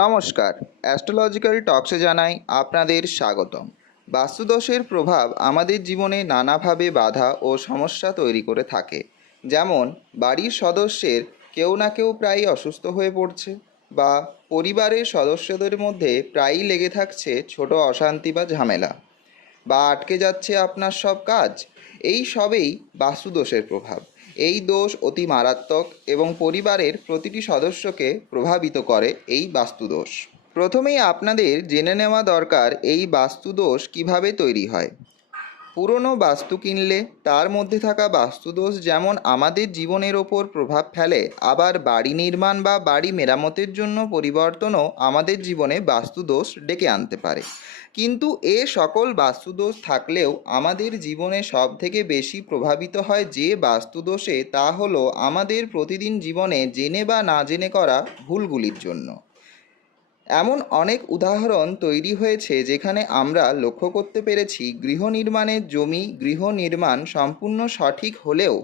নমস্কার, অ্যাস্ট্রোলজিক্যাল টক্সে জানাই আপনাদের স্বাগতম। বাস্তুদোষের প্রভাব আমাদের জীবনে নানাভাবে বাধা ও সমস্যা তৈরি করে থাকে। যেমন বাড়ির সদস্যের কেউ না কেউ প্রায়ই অসুস্থ হয়ে পড়ছে, বা পরিবারের সদস্যদের মধ্যে প্রায়ই লেগে থাকছে ছোট অশান্তি বা ঝামেলা, বা আটকে যাচ্ছে আপনার সব কাজ। এই সবেই বাস্তুদোষের প্রভাব। এই দোষ অতি মারাত্মক এবং পরিবারের প্রতিটি সদস্যকে প্রভাবিত করে এই বাস্তুদোষ। প্রথমেই আপনাদের জেনে নেওয়া দরকার এই বাস্তুদোষ কিভাবে তৈরি হয়। পুরনো বাস্তু কিনলে তার মধ্যে থাকা বাস্তুদোষ যেমন আমাদের জীবনের ওপর প্রভাব ফেলে, আবার বাড়ি নির্মাণ বা বাড়ি মেরামতের জন্য পরিবর্তনও আমাদের জীবনে বাস্তুদোষ ডেকে আনতে পারে। কিন্তু এ সকল বাস্তুদোষ থাকলেও আমাদের জীবনে সব থেকে বেশি প্রভাবিত হয় যে বাস্তুদোষে, তা হলো আমাদের প্রতিদিন জীবনে জেনে বা না জেনে করা ভুলগুলির জন্য। এমন অনেক উদাহরণ তৈরি হয়েছে যেখানে আমরা লক্ষ্য করতে পেরেছি গৃহ নির্মাণের জমি গৃহ নির্মাণ সম্পূর্ণ সঠিক হলেও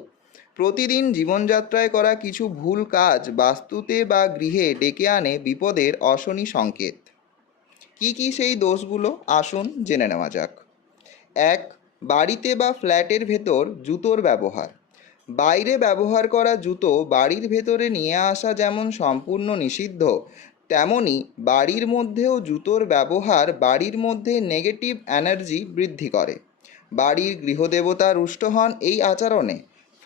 প্রতিদিন জীবনযাত্রায় করা কিছু ভুল কাজ বাস্তুতে বা গৃহে ডেকে আনে বিপদের অশনি সংকেত। কি কি সেই দোষগুলো, আসুন জেনে নেওয়া যাক। 1. বাড়িতে বা ফ্ল্যাটের ভেতর জুতোর ব্যবহার। বাইরে ব্যবহার করা জুতো বাড়ির ভেতরে নিয়ে আসা যেমন সম্পূর্ণ নিষিদ্ধ, তেমনি বাড়ির মধ্যেও জুতোর ব্যবহার বাড়ির মধ্যে নেগেটিভ এনার্জি বৃদ্ধি করে। বাড়ির গৃহদেবতা রুষ্ট হন এই আচরণে।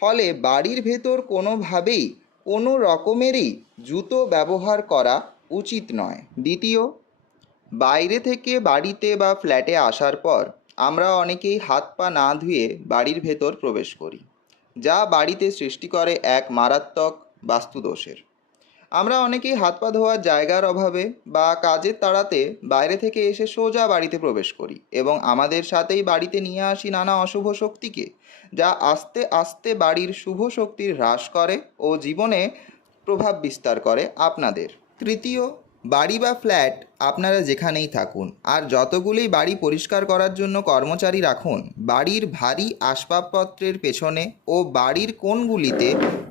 ফলে বাড়ির ভেতর কোনোভাবেই কোনো রকমেরই জুতো ব্যবহার করা উচিত নয়। দ্বিতীয়, বাইরে থেকে বাড়িতে বা ফ্ল্যাটে আসার পর আমরা অনেকেই হাত পা না ধুয়ে বাড়ির ভেতর প্রবেশ করি, যা বাড়িতে সৃষ্টি করে এক মারাত্মক বাস্তুদোষের। আমরা অনেকেই হাত পা ধোয়ার জায়গার অভাবে বা কাজের তাড়াতে বাইরে থেকে এসে সোজা বাড়িতে প্রবেশ করি এবং আমাদের সাথেই বাড়িতে নিয়ে আসি নানা অশুভ শক্তিকে, যা আস্তে আস্তে বাড়ির শুভ শক্তির হ্রাস করে ও জীবনে প্রভাব বিস্তার করে আপনাদের। তৃতীয়, বাড়ি বা ফ্ল্যাট আপনারা যেখানেই থাকুন আর যতগুলোই বাড়ি পরিষ্কার করার জন্য কর্মচারী রাখুন, বাড়ির ভারী আসবাবপত্রের পেছনে ও বাড়ির কোণগুলিতে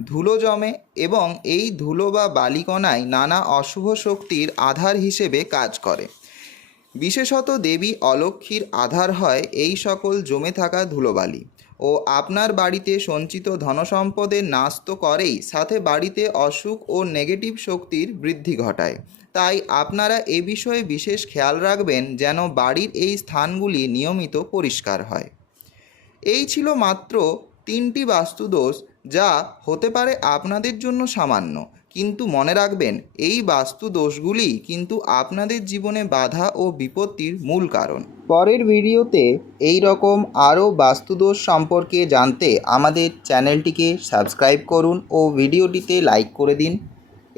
ধুলো জমে এবং এই ধুলো বা বালিকণায় নানা অশুভ শক্তির আধার হিসেবে কাজ করে। বিশেষত দেবী অলক্ষ্মীর আধার হয় এই সকল জমে থাকা ধুলোবালি ও আপনার বাড়িতে সঞ্চিত ধনসম্পদের নাশ তো করেই, সাথে বাড়িতে অসুখ ও নেগেটিভ শক্তির বৃদ্ধি ঘটায়। তাই আপনারা এ বিষয়ে বিশেষ খেয়াল রাখবেন যেন বাড়ির এই স্থানগুলি নিয়মিত পরিষ্কার হয়। এই ছিল মাত্র 3টি বাস্তুদোষ, যা হতে পারে আপনাদের জন্য সামান্য, কিন্তু মনে রাখবেন এই বাস্তুদোষগুলি কিন্তু আপনাদের জীবনে বাধা ও বিপত্তির মূল কারণ। পরের ভিডিওতে এই রকম আরও বাস্তুদোষ সম্পর্কে জানতে আমাদের চ্যানেলটিকে সাবস্ক্রাইব করুন ও ভিডিওটিতে লাইক করে দিন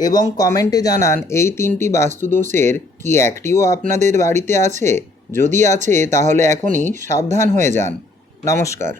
এবং কমেন্টে জানান এই 3টি বাস্তুদোষের কি একটিও আপনাদের বাড়িতে আছে। যদি আছে তাহলে এখনই সাবধান হয়ে যান। নমস্কার।